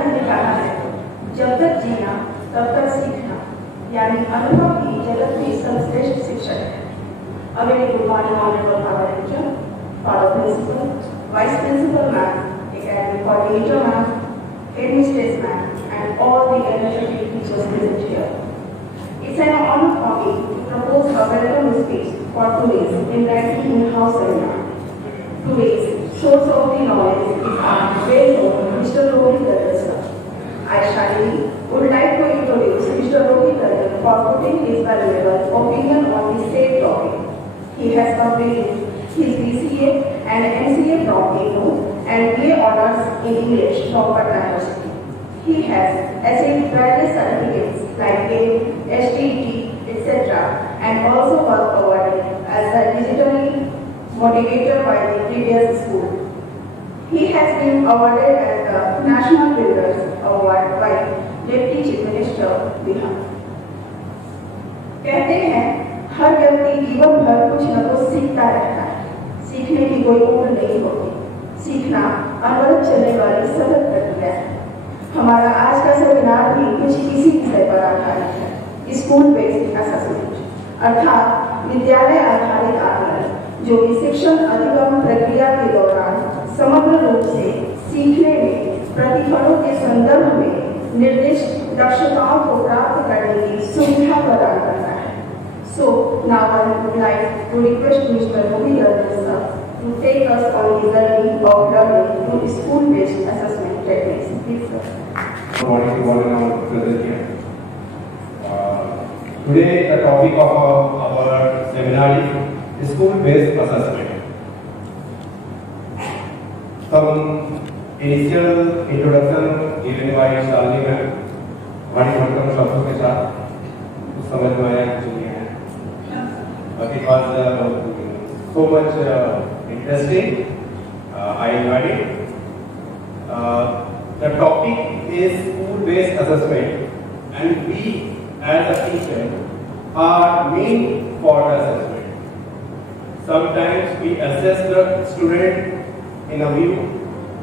लेखक ने कहा है, जब तक जीना तब तक सीखना, यानी अनुभव ही जगत की सर्वश्रेष्ठ शिक्षक है। A very good morning, Honorable Father Lecturer, Father Principal, Vice Principal Ma'am, Academic Coordinator Ma'am, Headmistress Ma'am, and all the energetic teachers present here. It's an honor for me to propose a welcome speech for today's Enlightening in-house seminar. Today's source of the knowledge is our well-known Mr. Rohit Gaddar sir. I shyly would like to introduce Mr. Rohit Gaddar for putting his valuable opinion on the said topic. He has completed his BCA and MCA from IGNOU and BA honors in English from Patna University. He has achieved various certificates like GATE, STT, etc. and also was awarded as a digitally motivator by the previous school. He has been awarded as the National Builders Award by Deputy Chief Minister, Bihar. कहते हैं हर व्यक्ति जीवन भर कुछ न कुछ सीखता रहता है। सीखने की कोई उम्र नहीं होती। सीखना अनवरत चलने वाली सतत प्रक्रिया है। हमारा आज का सेमिनार भी कुछ इसी विषय पर आधारित है, स्कूल बेस्ड असेसमेंट, अर्थात विद्यालय आधारित आकलन, जो कि शिक्षण अधिगम प्रक्रिया के दौरान समग्र रूप से सीखने में प्रतिफलों के संदर्भ में निर्दिष्ट दक्षताओं को प्राप्त करने की सुविधा प्रदान करता है। So now I would like to request Mr. Rohit Gaddar sir to take us on the journey of learning through school-based assessment techniques. Please, sir. Good morning to all in our present here. Today the topic of our seminar is school-based assessment. Some initial introduction given by Shalini ma'am. हमारी वर्तमान शब्दों के साथ कुछ समझ में आया कुछ नहीं आया। But it was so much interesting. I enjoyed it. The topic is school-based assessment, and we as a teacher are meant for the assessment. Sometimes we assess the student in a view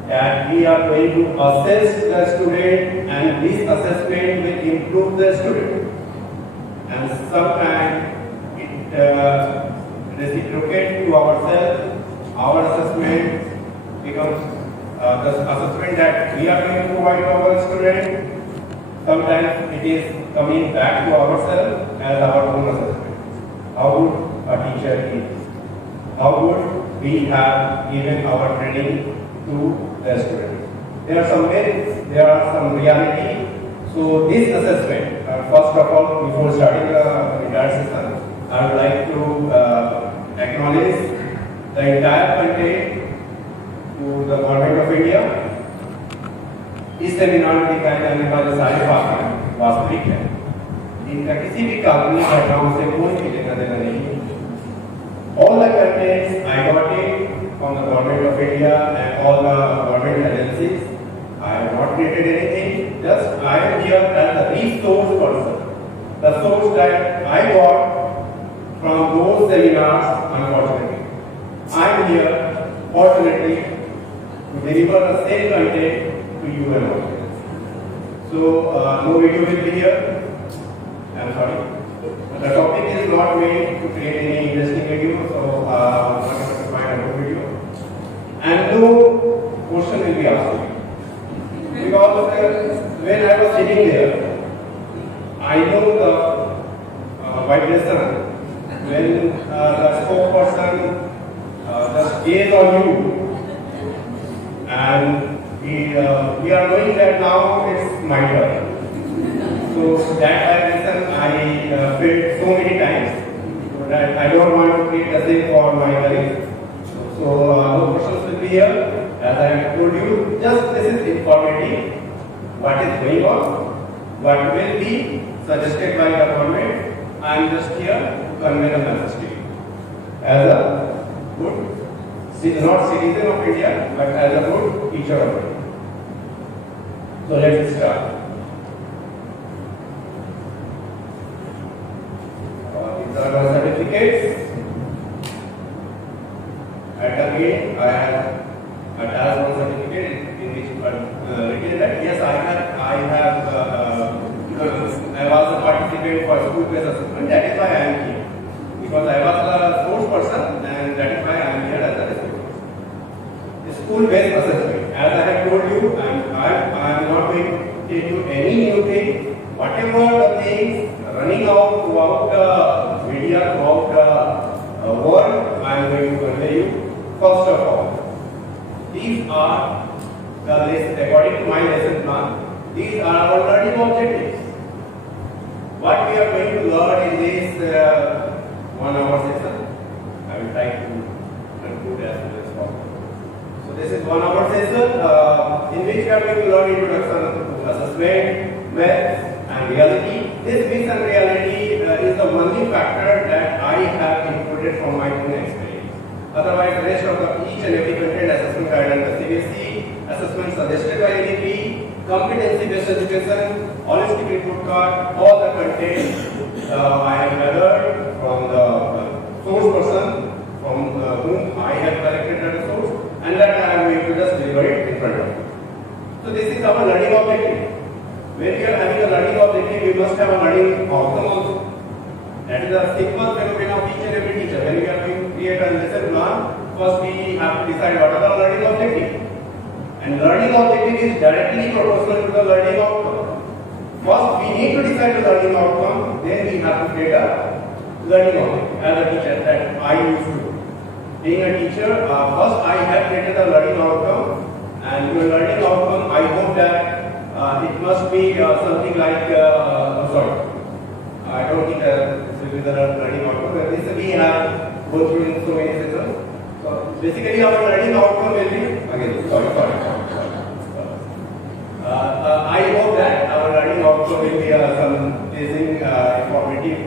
that we are going to assess the student, and this assessment will improve the student. And sometimes it reciprocates to ourselves. Our assessment becomes the assessment that we are going to provide to our student. Sometimes it is coming back to ourselves as our own assessment. How good a teacher is. How good we have given our training to the students. There are some myths, there are some reality. So this assessment, first of all, before starting the entire session, I would like to acknowledge the entire country to the Government of India. इस सेमिनार में दिखाए जाने वाले सारे बातें वास्तविक है। इनका किसी भी काल्पनिक घटनाओं से कोई भी लेना देना नहीं है। All the contents I got it from the Government of India and all the government agencies. I have not created anything. Just I am here as a resource person. The source that I got from those seminars, unfortunately. I am here, fortunately, to deliver the same content to you and all. So, no video will be here. I am sorry. The topic is not made to create any interesting video, so I'm not going to find a good video. And no question will be asked. Because when I was sitting there, I know the vibration. When the spokesperson just gaze on you, and we are knowing that now it's my turn. So that vibration I felt so many times that I don't want to create the same for my colleagues. So no questions will be here. As I have told you, just this is informative. What is going on? What will be suggested by the government? I am just here to convey the message to you. As a good, not citizen of India, but as a good teacher of India. So let's start. These are the certificates. At again, I have attached one certificate in which written that yes, I have I was a participant for school-based assessment. That is why I am here. Because I was a sports person, and that is why I am here as a sports person. The school-based assessment. As I have told you, I am not going to tell you any new thing. Whatever the things running out throughout the media, throughout the world, I am going to convey you. First of all, these are the list, according to my lesson plan, these are our learning objectives. What we are going to learn in this 1 hour session, I will try to conclude as soon as possible. So this is 1 hour session in which we are going to learn introduction to assessment, maths and reality. This myth and reality is the only factor that I have included from my own experience. Otherwise, the rest of each and every content assessment guideline, the CBSE, assessment suggested by NEP, competency-based education, holistic report card, all the content I have gathered from the source person from whom I have collected the source, and that I am going to just deliver it in front of you. So this is our learning objective. When we are having a learning objective, we must have a learning outcome also. That is a simple phenomenon of each and every teacher. When we are going to create a lesson plan, first we have to decide what are the learning objective. And learning objective is directly proportional to the learning outcome. First we need to decide the learning outcome, then we have to create a learning objective as a teacher that I used to do. Being a teacher, first I have created a learning outcome, and your learning outcome, I hope that it must be something like, sorry, I don't think this will be the learning outcome, but this we have gone through in so many sessions. So basically our learning outcome will be, again, sorry. I hope that our learning outcome will be some pleasing, informative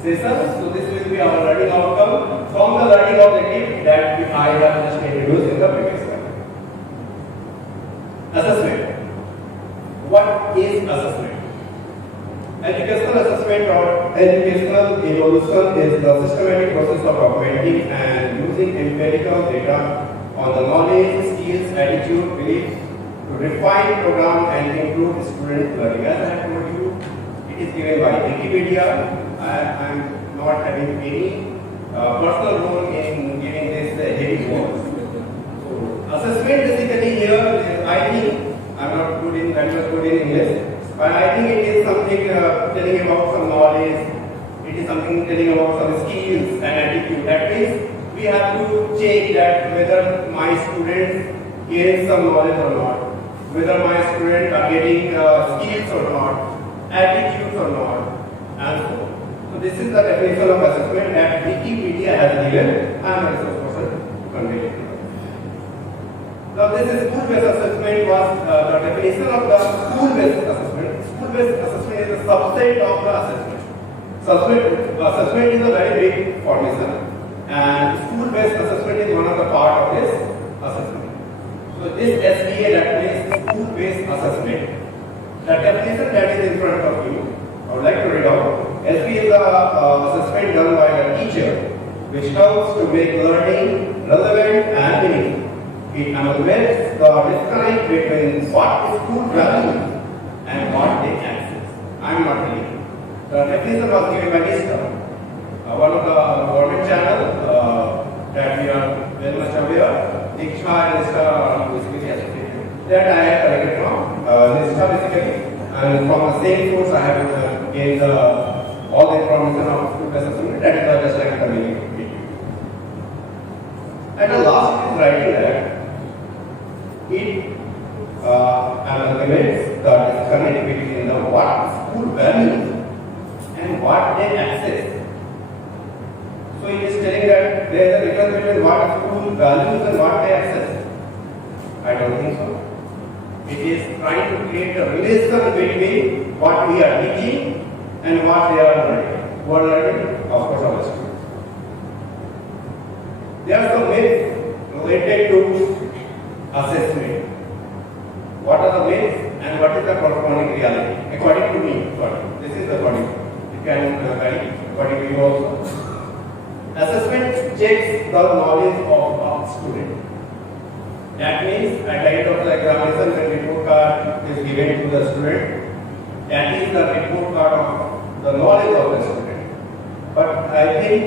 sessions. So this will be our learning outcome from the learning objective that I have just introduced in the previous slide. Assessment. What is assessment? Educational assessment or educational evolution is the systematic process of documenting and using empirical data on the knowledge, skills, attitude, beliefs to refine, program and improve student learning. As I have told you, it is given by Wikipedia. I am not having any personal role in giving this heavy words. So, assessment basically here, I think, I am not very much good in English, but I think it is something telling about some knowledge, it is something telling about some skills and attitude. That means we have to check that whether my students gain some knowledge or not, whether my students are getting skills or not, attitudes or not, and so on. So this is the definition of assessment that Wikipedia has given. I am a resource person to convey it. Now this is school-based assessment was the definition of the school-based assessment. School-based assessment is a subset of the assessment. Assessment is a very big formation, and school-based assessment is one of the part of this assessment. So this SBA, that means school-based assessment. The definition that is in front of you, I would like to read out. SBA is a assessment done by a teacher, which helps to make learning relevant and meaningful. It evaluates the disconnect between what school values and what they access. I am not telling you. The definition was given by NISTA, one of the government channel that we are very much aware. Diksha and NISTA are basically associated. That I have collected from NISTA basically, and from the same source I have gained all the information of school-based assessment. That is just like communicating. At the last, it is writing that it amalgamates the disconnect between the what school values and what they access. So it is telling that there is a difference between what school values and what they access. I don't think so. It is trying to create a relation between what we are teaching and what they are learning. Who are learning? Of course, our students. There are some myths related to assessment. What are the myths and what is the corresponding reality? According to me, this is according. It can vary according to you also. Assessment checks the knowledge of a student. That means at the end of the examination, when report card is given to the student, student. That is the report card of the knowledge of the student. But I think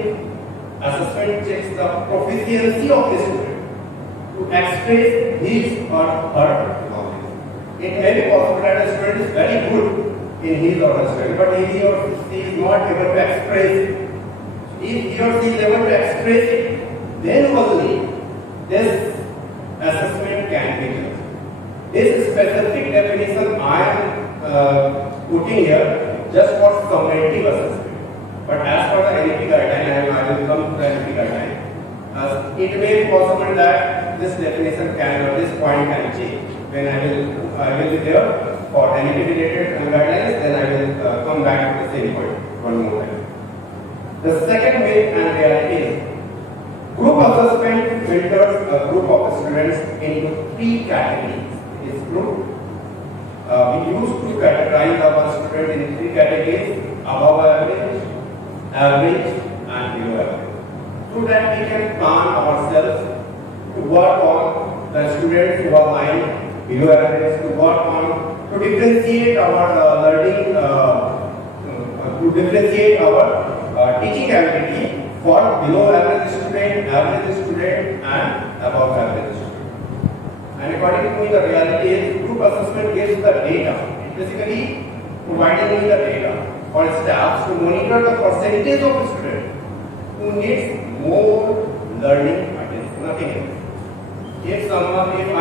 assessment checks the proficiency of the student to express his or her knowledge. It may be possible that a student is very good in his or her study, but he or she is not able to express it. If he or she is able to express it, then only this assessment can be judged. This specific definition I am putting here just for summative assessment. But as for the NEP guideline, I will come to the NEP guideline. It may be possible that this definition can or this point can change. When I will be there for NEP related guidelines, then I will come back to the same point one more time. The second way and reality is group assessment filters a group of students into three categories. It is group. We used to categorize our students in three categories: above average, average, and below average, so that we can plan ourselves to work on the students who are lying below average, to work on to differentiate our learning, to differentiate our teaching ability for below average student, and above average student. And according to me, the reality is group assessment gives the data. It basically providing me the data for staff to monitor the percentage of students who needs more learning attention, nothing else. If I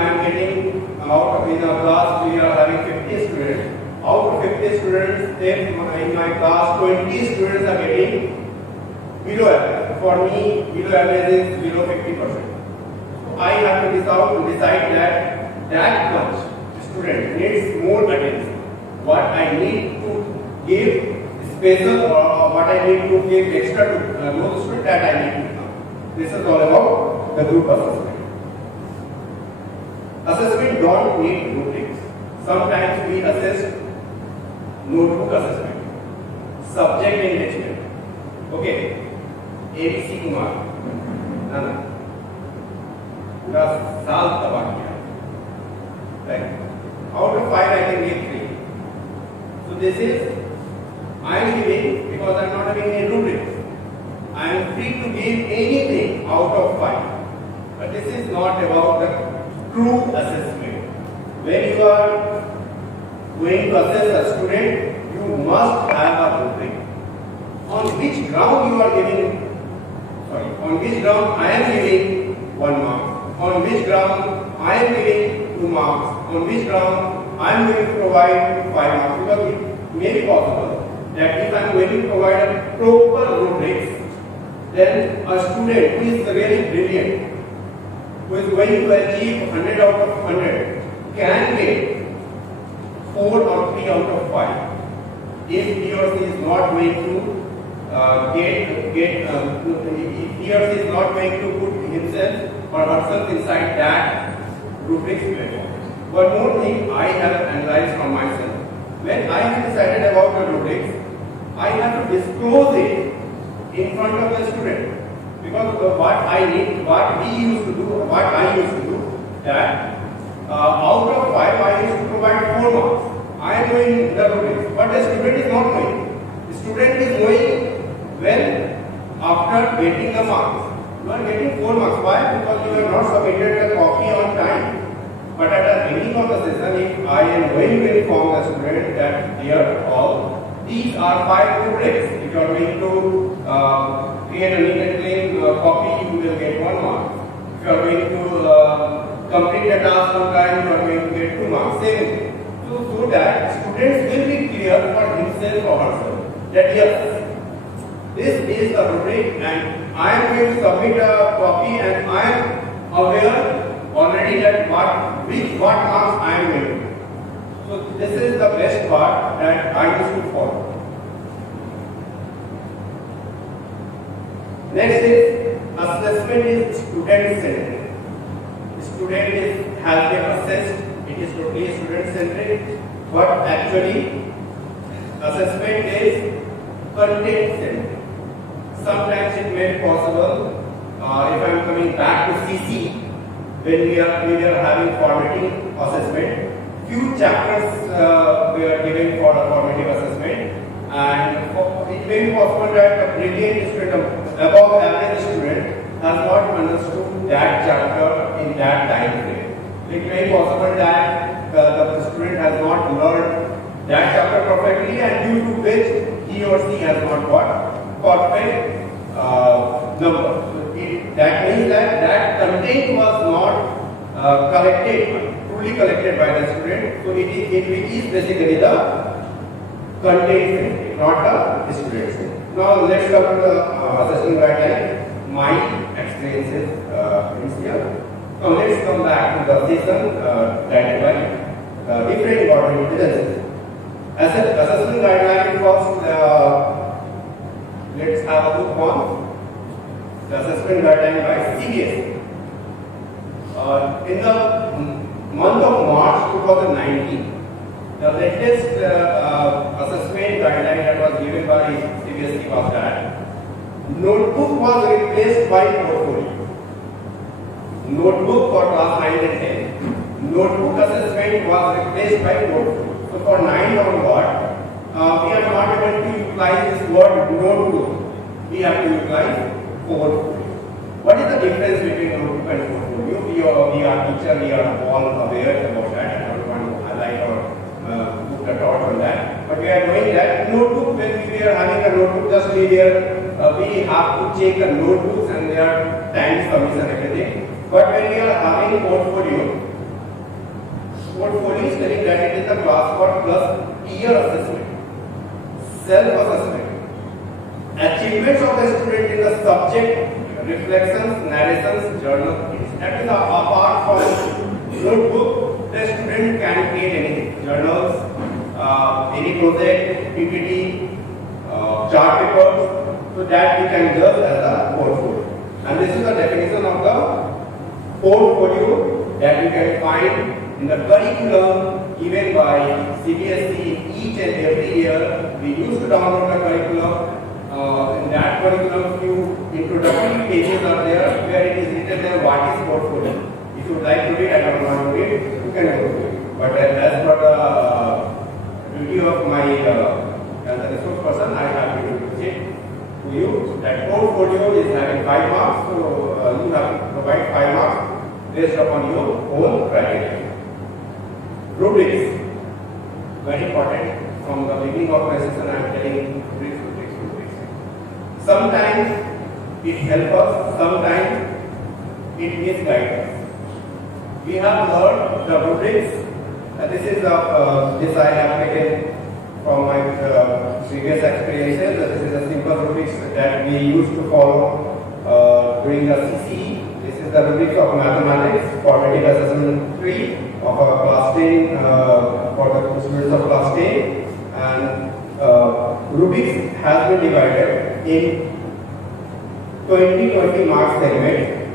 am getting out of in a class, we are having 50 students. Out of 50 students, if in my class 20 students are getting below average. For me, below average is below 50%. So I have to decide that much student needs more attention. What I need to give special or what I need to give extra to those students, that I need to know. This is all about the group assessment. Assessment don't need rubrics. Sometimes we assess notebook assessment, subject engagement. Okay, ABC Kumar, ना पूरा साल तबाह किया. Right? Out of 5 I can give 3. So this is I am giving because I am not having any rubrics. I am free to give anything out of 5. But this is not about the true assessment. When you are going to assess a student, you must have a rubric. On which ground you are giving? On which ground I am giving 1 mark? On which ground I am giving 2 marks? On which ground I am going to provide 5 marks? Because it may be possible that if I am going to provide a proper rubrics, then a student who is really brilliant, who is going to achieve 100 out of 100, can get 4 or 3 out of 5. If he or she is not going to if he or she is not going to put himself or herself inside that rubrics platform. One more thing I have analyzed from myself. When I have decided about the rubrics, I have to disclose it in front of the student. Because what I used to do, that out of 5 I used to provide 4 marks. I am knowing the rubrics, but the student is not knowing. The student is knowing when after getting the marks. You are getting 4 marks. Why? Because you have not submitted the copy on time. But at the beginning of the session, if I am going to inform the student that here these are 5 rubrics. If you are going to create a neat and clean copy, you will get 1 mark. If you are going to complete the task on time, you are going to get 2 marks. Same. So that students will be clear for himself or herself that yes, this is the rubric and I am going to submit a copy and I am aware already that what marks I am going to do. So this is the best part that I used to follow. Next is assessment is student centric. Student has been assessed. It is totally student centric, but actually assessment is content centric. Sometimes it may be possible if I am coming back to CC when we are having formatting assessment. few chapters were given for a formative assessment, and it may be possible that a brilliant student, above average student, has not understood that chapter in that time frame. It may be possible that the student has not learned that chapter perfectly, and due to which he or she has not got perfect number. That means that content was not truly collected by the student. So it is basically the content, not the student. Now let's come to the assessment guideline. My experiences in here. Now let's come back to the session guided by different important instances. Assessment guideline first. Let's have a look on the assessment guideline by CBSE. In the month of March 2019, the latest assessment guideline that was given by CBSE was that notebook was replaced by portfolio. Notebook for class 9 and 10. Notebook assessment was replaced by portfolio. So for 9 onward, we are not able to utilize this word notebook. We have to utilize portfolio. What is the difference between notebook and portfolio? We are teacher, we are all aware about that. I don't want to highlight or put the thought on that. But we are knowing that notebook, when we are having a notebook, just we have to check the notebooks and their time submission and everything. But when we are having portfolio is telling that it is the class work plus year assessment, self-assessment, achievements of the student in the subject, reflections, narrations, journal. That is apart from notebook, the student can create anything, journals, any project, PPT, chart papers, so that we can judge as a portfolio. And this is the definition of the portfolio that we can find in the curriculum given by CBSE each and every year. We used to download the curriculum. In that curriculum, few introductory pages are there where it is written there what is portfolio. If you would like to read, I don't want to read, you can go to it. But as for the duty of my as a resource person, I have to say to you that portfolio is having 5 marks, so you have to provide 5 marks based upon your own criteria. Rubrics, very important. From the beginning of my session, I am telling rubrics. Sometimes it helps us, sometimes it misguides us. We have learned the rubrics. This I have taken from my previous experiences. This is a simple rubrics that we used to follow during the CCE. This is the rubrics of mathematics, formative assessment 3 of our class 10 for the students of class 10. And rubrics has been divided in 20-20 mark segment,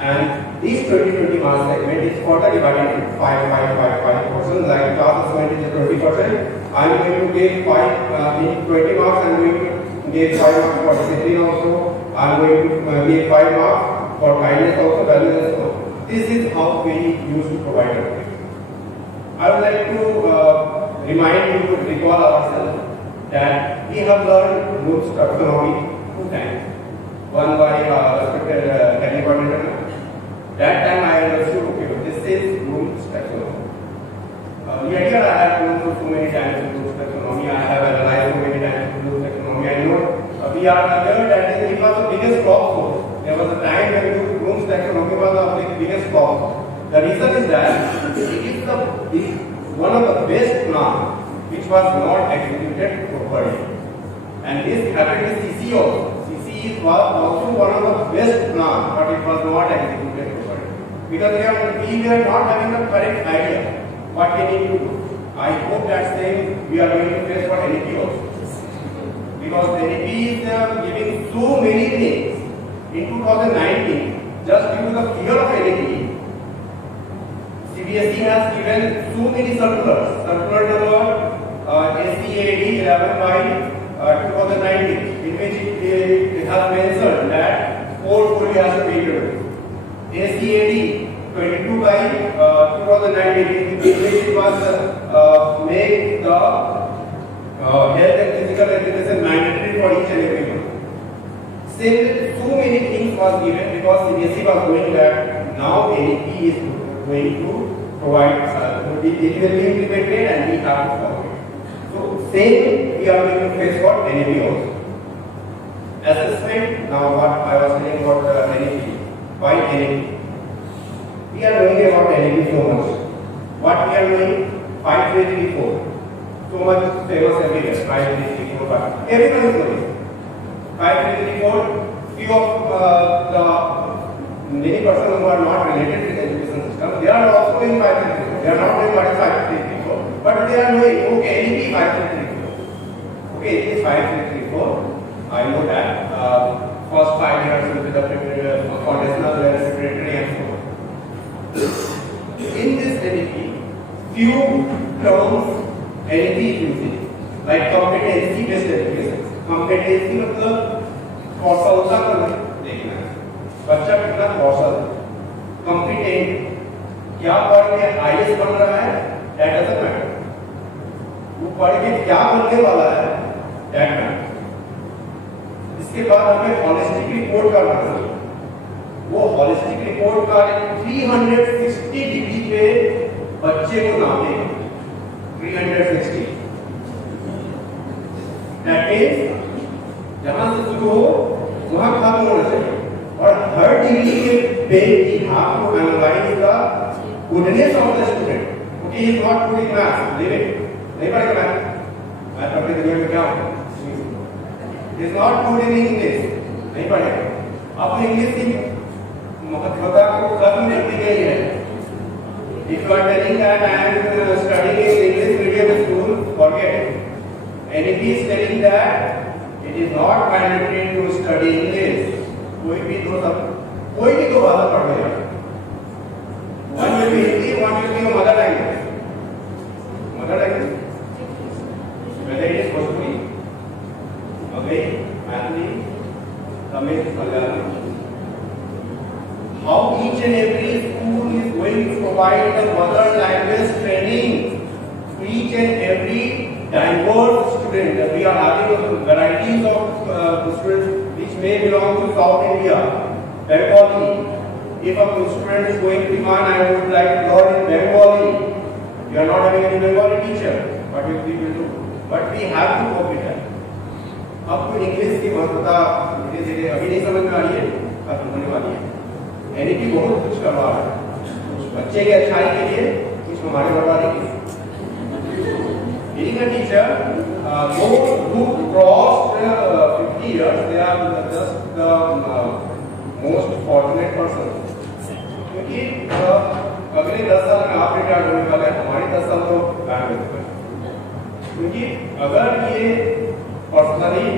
and this 20-20 mark segment is further divided into 5 portions. Like class assessment is 20%. I am going to give 5 in 20 marks. I am going to give 5 marks for discipline also. I am going to give 5 marks for kindness also, values also. This is how we used to provide rubrics. I would like to remind you to recall ourselves that we have learned Bloom's taxonomy 2 times. One by respected technical coordinator. That time I understood, okay, this is Bloom's taxonomy. Later I have gone through so many times in Bloom's taxonomy. I have analyzed so many times in Bloom's taxonomy. I know we are aware that it was the biggest flop source. There was a time when Bloom's taxonomy was the biggest flop. The reason is that it is one of the best plans which was not executed properly. And this happened in CC also. CC was also one of the best plans, but it was not executed properly. Because we were not having the correct idea what we need to do. I hope that same we are going to face for NEP also. Because NEP is giving so many things. In 2019, just due to the fear of NEP, CBSE has given so many circulars. Circular number SCAD 11 by 2019, in which it has mentioned that portfolio has to be introduced. SCAD 22 by 2019, in which it was make the health and physical education mandatory for each and everyone. Still, so many things was given because CBSE was going that now NEP is going to provide, it will be implemented and we have to follow it. So, same we are going to face for NEP also. Assessment, now what I was saying about NEP. Why NEP? We are knowing about NEP so much. What we are doing? 5334. So much famous everywhere. 5334. But everyone is knowing. 5334. Few of the many persons who are not related to the education system, they are also doing 5334. They are not doing what is 5334, but they are knowing okay NEP 5334. Okay, it is 5334. I know that. First 5 years will be the foundational preparatory and so on. In this NEP, few terms NEP is using, like competency based education. Competency मतलब कौशलता को देखना है, बच्चा कितना कौशल, competent, क्या पढ़ के IAS बन रहा है, that doesn't matter. वो पढ़ के क्या बनने वाला है, that matters. इसके बाद हमें holistic report करना है. वो holistic report का 360 डिग्री पे बच्चे को नापे 360. That means जहाँ से शुरू हो वहाँ खत्म होना चाहिए और हर डिग्री के पे ही आपको analyse the goodness of the student. Okay, he is not good in maths, live it, नहीं पढ़ेगा मैथ पढ़ने के लिए क्या हो, is not good in English, नहीं पढ़ेगा. अब इंग्लिश की महत्वता को कम करती गई है. If you are telling that I am studying in English medium school, forget it. NEP is telling that it is not mandatory to study English. कोई भी दो भाषा पढ़ लेगा. One will be Hindi, one will be your mother language. Mother language. Whether it is Bhojpuri, Malay, Maithili, Tamil, Malayalam. How each and every school is going to provide the mother language training to each and every diverse student. We are having varieties of students which may belong to South India, Bengali. If a student is going to Iman, I would like to learn in Bengali. We are not having any Bengali teacher. What will people do? But we have to cope with that. अब तो इंग्लिश की महत्वता धीरे धीरे अभी नहीं समझ में आ रही है, खत्म होने वाली है. NEP बहुत कुछ करवा रहा है, कुछ बच्चे की अच्छाई के लिए, कुछ हमारे बर्बादी के लिए. Being a teacher, those who crossed 50 years, they are just the most fortunate persons. क्योंकि अगले 10 साल में आप रिटायर होने वाले हैं, हमारे 10 साल तो बैक हो चुके हैं. क्योंकि अगर ये personally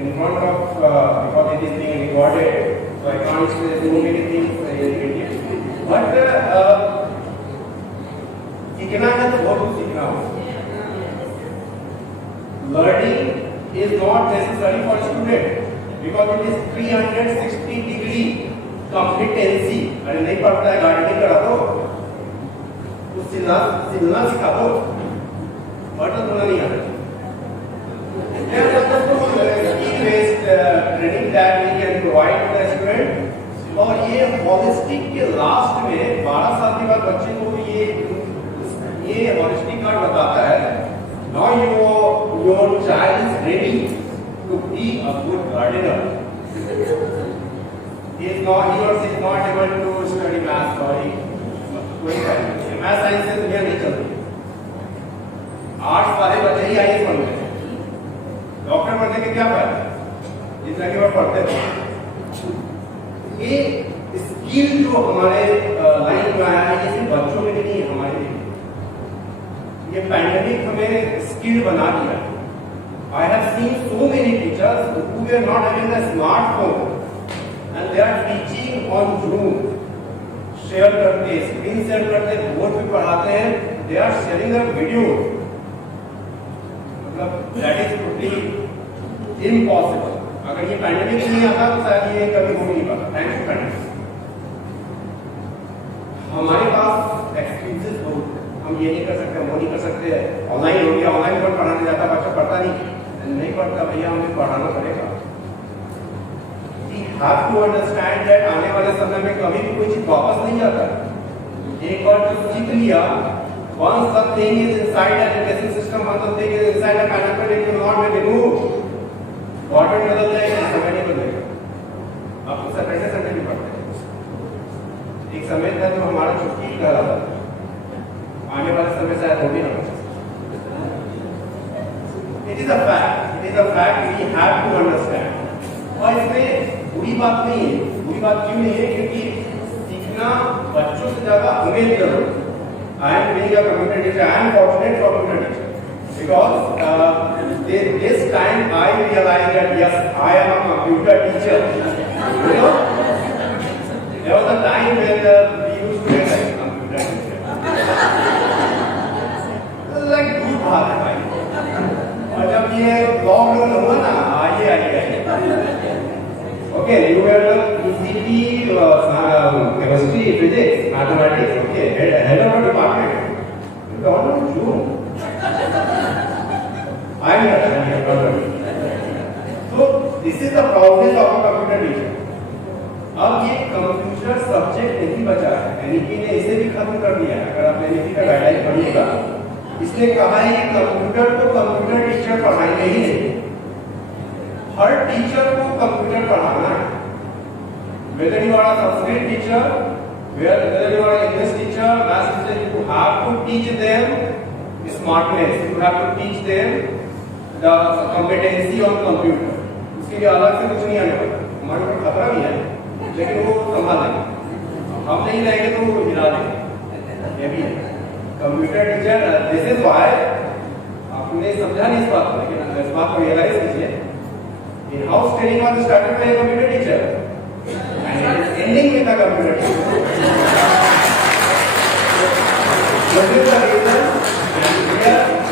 in front of because it is being recorded, so I can't say so many things immediately. But सीखना है तो बहुत कुछ सीखना हो. Learning is not necessary for student because it is 360 degree competency. अरे नहीं पढ़ता है, गाड़ी नहीं करा तो सिलना सिखा दो, बटन धोना नहीं आता. There is also skill-based training that we can provide to the student. और ये holistic के लास्ट में 12 साल के बाद बच्चे को ये holistic कार्ड बताता है. Now your child is ready to be a good gardener. He or she is not able to study math. Sorry, math science से दुनिया नहीं चलती. आर्ट्स वाले बच्चे ही आईएएस बन गए. डॉक्टर बनने के क्या फायदा जितना कि वो पढ़ते थे. ये स्किल जो हमारे लाइन में आया है, ये सिर्फ बच्चों में नहीं है, हमारे लिए. ये पैंडेमिक हमें स्किल बना दिया. I have seen so many teachers who were not having a smartphone and they are teaching on Zoom. Share करते, स्क्रीन शेयर करते, बोर्ड पे पढ़ाते हैं. They are sharing a video. मतलब that is totally impossible. अगर ये पैंडेमिक नहीं आता तो शायद ये कभी हो नहीं पाता. Thanks to pandemic. हमारे पास एक्सक्यूजेस बहुत, हम ये नहीं कर सकते, वो नहीं कर सकते, ऑनलाइन हो गया, ऑनलाइन कौन पढ़ाने जाता, बच्चा पढ़ता नहीं पढ़ता, भैया हमें पढ़ाना पड़ेगा। We have to understand that आने वाले समय में कभी भी कोई चीज वापस नहीं जाता। एक बार जो सीख लिया, once something is inside an education system, once something is inside a management, it will not be removed. Government बदल जाएगा, समय नहीं बदलेगा। अब तो सैटरडे संडे भी पढ़ते हैं। एक समय था जो हमारा छुट्टी कहलाता था, आने वाले समय शायद वो भी ना बचे। It is a fact we have to understand। और इसमें बुरी बात नहीं है, बुरी बात क्यों नहीं है? क्योंकि सीखना बच्चों से ज्यादा हमें जरूरत है। I am being a computer teacher, I am fortunate for computer teacher because this time I realized that yes, I am a computer teacher। You know, there was a time when we used to get like computer teacher, like दूर बात है भाई। और जब ये लॉकडाउन हुआ ना, आइए okay, you were ECT, chemistry, physics, mathematics, okay, head of department, you don't know June, I am here, so this is the progress of a computer teacher। अब ये कंप्यूटर सब्जेक्ट नहीं बचा है, एनईपी ने इसे भी खत्म कर दिया है। अगर आप एनईपी का गाइडलाइन पढ़िएगा, इसने कहा है कि कंप्यूटर को कंप्यूटर टीचर पढ़ाएंगे ही नहीं, हर टीचर को कंप्यूटर पढ़ाना है। Whether you are a Sanskrit teacher, whether you are an English teacher, math teacher, you have to teach them smartness, you have to teach them the competency on computer। उसके लिए अलग से कुछ नहीं आने वाला, हमारे ऊपर खतरा भी है, लेकिन वो संभालेंगे। हम नहीं रहेंगे तो वो हिला देंगे, ये भी है। Computer teacher, this is why आपने समझा नहीं इस बात को, लेकिन इस बात को रियलाइज कीजिए। In house training was started by a computer teacher and it is ending with a computer teacher। What is the reason?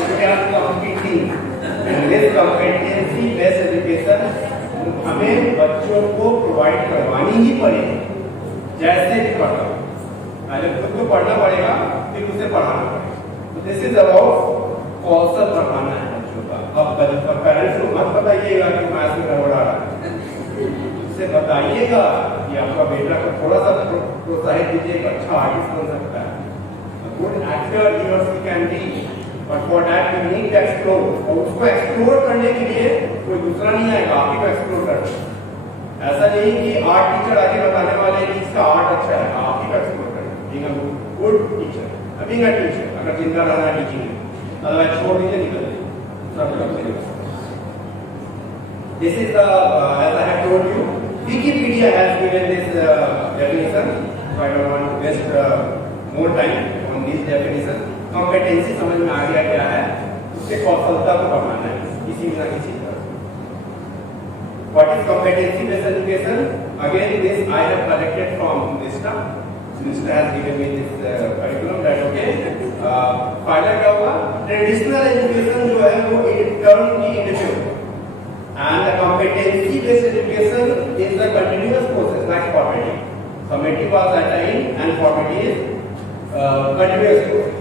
We are competing and this competency based education हमें बच्चों को प्रोवाइड करवानी ही पड़ेगी, जैसे भी पढ़ना, पहले खुद को पढ़ना पड़ेगा, फिर उसे पढ़ाना पड़ेगा। तो दिस इज अबाउट कौशल पढ़ाना है बच्चों का। अब पेरेंट्स को मत बताइएगा कि मैथ्स में गड़बड़ आ रहा है, उसे बताइएगा कि आपका बेटा को थोड़ा सा प्रोत्साहित कीजिए, अच्छा आर्टिस्ट बन सकता है, गुड एक्टर ही और she can be, but for that we need to explore. और उसको एक्सप्लोर करने के लिए कोई दूसरा नहीं आएगा, आप ही को एक्सप्लोर करना। ऐसा नहीं कि आर्ट टीचर आके बताने वाले कि इसका आर्ट अच्छा है, आप ही को एक्सप्लोर करना। Being a good teacher, being a teacher, अगर जिंदा रहना है टीचिंग में, अदरवाइज छोड़ दीजिए, निकल जाइए। This is the as I have told you, Wikipedia has given this definition, so I don't want to waste more time on this definition। Competency समझ में आ गया क्या है, उससे कौशलता को बढ़ाना है किसी ना किसी तरह। What is competency based education? Again, this I have collected from NISTA। NISTA has given me this curriculum that okay, फायदा क्या होगा? ट्रेडिशनल एजुकेशन जो है वो टर्म की individual and the competency based education is the continuous process like formative। Summative was attained and formative is continuous process।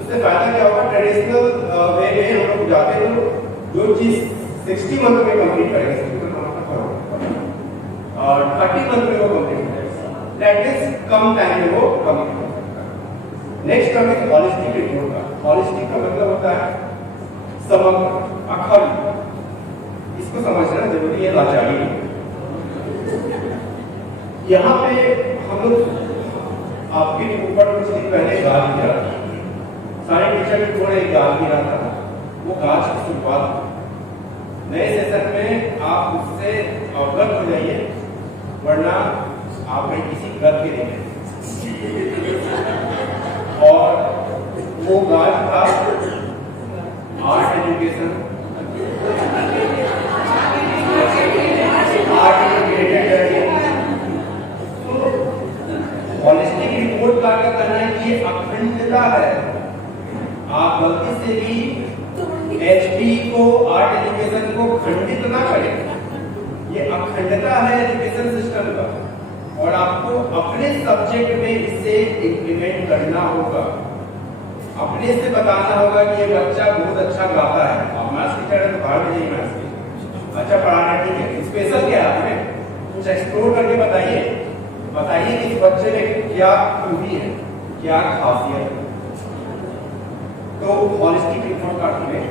उससे फायदा क्या होगा? ट्रेडिशनल वे में हम लोग जाते हैं, जो चीज 60 मंथ में कंप्लीट करेंगे, 60 मंथ और 30 मंथ में वो कंप्लीट करेंगे, दैट इज कम टाइम में वो complete. Next term is holistic report का। हॉलिस्टिक का मतलब होता है समग्र, अखंड। इसको समझना जरूरी है, लाचारी। यहाँ पे हम लोग आपके ऊपर कुछ दिन पहले गाज गिरा, सारे टीचर ने थोड़े गाज गिरा था, वो गाज की शुरुआत। नए सेशन में आप उससे अवगत हो जाइए, वरना आप किसी गलत के देंगे। और वो गाज था आर्ट एजुकेशन, हॉलिस्टिक रिपोर्ट का क्या कहना है कि ये अखंडता है। आप गलती से भी एचपी को, आर्ट एजुकेशन को खंडित ना करें। ये अखंडता है एजुकेशन सिस्टम का, और आपको अपने सब्जेक्ट में इसे इंप्लीमेंट करना होगा। अपने से बताना होगा कि ये बच्चा बहुत अच्छा गाता है। आप मैथ्स टीचर है तो बाहर में जाइए मैथ्स की, अच्छा पढ़ाना ठीक है, स्पेशल क्या है आपने कुछ एक्सप्लोर करके बताइए, बताइए कि इस बच्चे में क्या खूबी है, क्या खासियत है। तो हॉलिस्टिक रिपोर्ट कार्ड में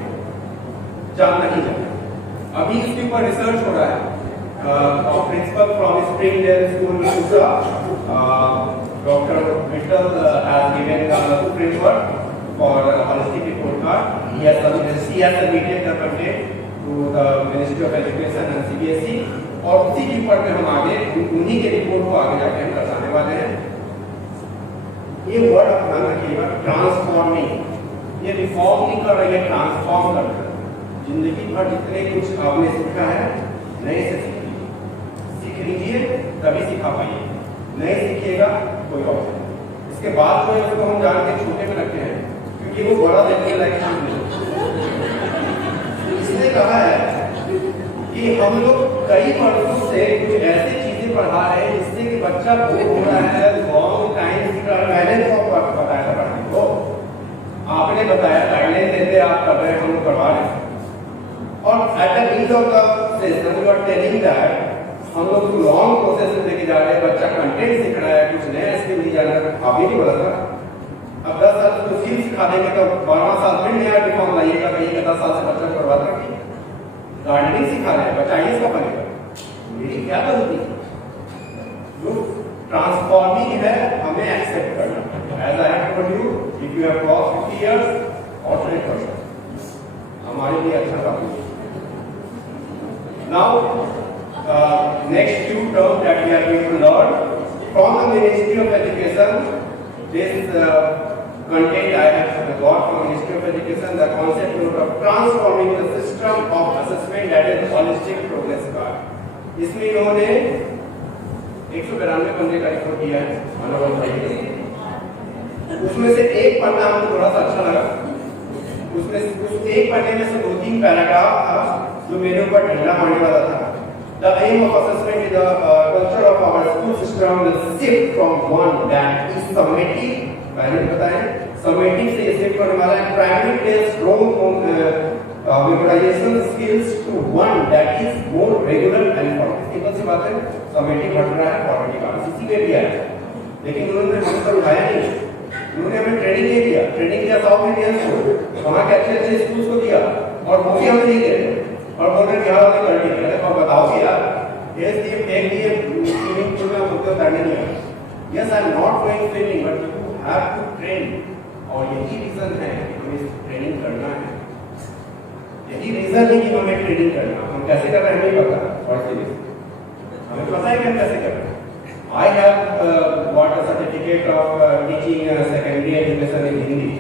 जानना ही चाहिए। अभी इसके ऊपर रिसर्च हो रहा है। Principal from Springdale school Dr. Mittal has given the framework for holistic report card. He has submitted the content to the Ministry of Education and CBSE और उसी के ऊपर में हम आगे उन्हीं के रिपोर्ट को आगे जाके हम दर्शाने वाले हैं। ये वर्ड आप ध्यान रखिएगा, ट्रांसफॉर्मिंग। ये रिफॉर्म नहीं कर रही है, ट्रांसफॉर्म कर रहा है। जिंदगी भर जितने कुछ आपने सीखा है नए से सीख लीजिए, तभी सिखा पाइए, नहीं सीखिएगा कोई और। इसके बाद जो है उसको हम जान के छोटे में रखते हैं क्योंकि वो बड़ा देखने लायक चीज नहीं। इसने कहा है कि हम लोग कई वर्षों से कुछ ऐसी चीजें पढ़ा रहे हैं जिससे कि बच्चा बोर हो रहा है, लॉन्ग टाइम सीख रहा है। मैंने तो आपको बताया था पढ़ने को, आपने बताया, गाइडलाइन देते आप कर रहे हैं, हम लोग करवा रहे हैं। और at the end of the session you are telling that हम लोग लॉन्ग प्रोसेस में लेके जा रहे हैं, बच्चा कंटेंट सीख रहा है, कुछ नया स्किल नहीं जाना है। आप ही नहीं बोला था अब 10 साल को स्किल सिखा देंगे तो 12वां साल फिर नया रिफॉर्म लाइएगा, कहीं 10 साल से बच्चा करवाता है। गार्डनिंग सिखा रहे हैं, बच्चा आईएएस का बनेगा, मेरी क्या गलती? जो ट्रांसफॉर्मिंग है हमें एक्सेप्ट करना। As I have told you, if you have cross 50 years और 20%, हमारे लिए अच्छा था। Now next two terms that we are going to learn from the Ministry of Education. This content I have got from Ministry of Education, the concept of transforming the system of assessment, that is holistic progress card. इसमें इन्होंने 192 पन्ने का रिपोर्ट किया है अनुभव भाई। उसमें से एक पन्ना हमको थोड़ा सा अच्छा लगा, उसमें उस एक पन्ने में से 2-3 पैराग्राफ था जो मेरे ऊपर ठंडा पड़ने वाला था। The aim of assessment is the culture of our school system will shift from one that is summative, पहले बताएं, summative से shift होने वाला है primary test strong memorization skills to one that is more regular and formative। Simple सी बात है, summative हट रहा है, formative का इसी में भी है, लेकिन उन्होंने हमसे उठाया नहीं, उन्होंने हमें ट्रेनिंग नहीं दिया, ट्रेनिंग दिया साउथ इंडियन को, वहाँ के अच्छे स्कूल्स को दिया और वो भी हमें नहीं दे रहे और बोल रहे यहाँ वाले कर दिया। और बताओ कि यार ये एक लिए स्विमिंग पूल में मुझे तैरने नहीं आया। Yes I am not going swimming but you have to train, और यही रीजन है कि हमें ट्रेनिंग करना है। यही रीजन है कि हमें ट्रेनिंग करना। हम कैसे कर रहे हैं हमें पता, और हमें पता है कि हम कैसे कर रहे हैं। I have got a certificate of teaching secondary education in Hindi.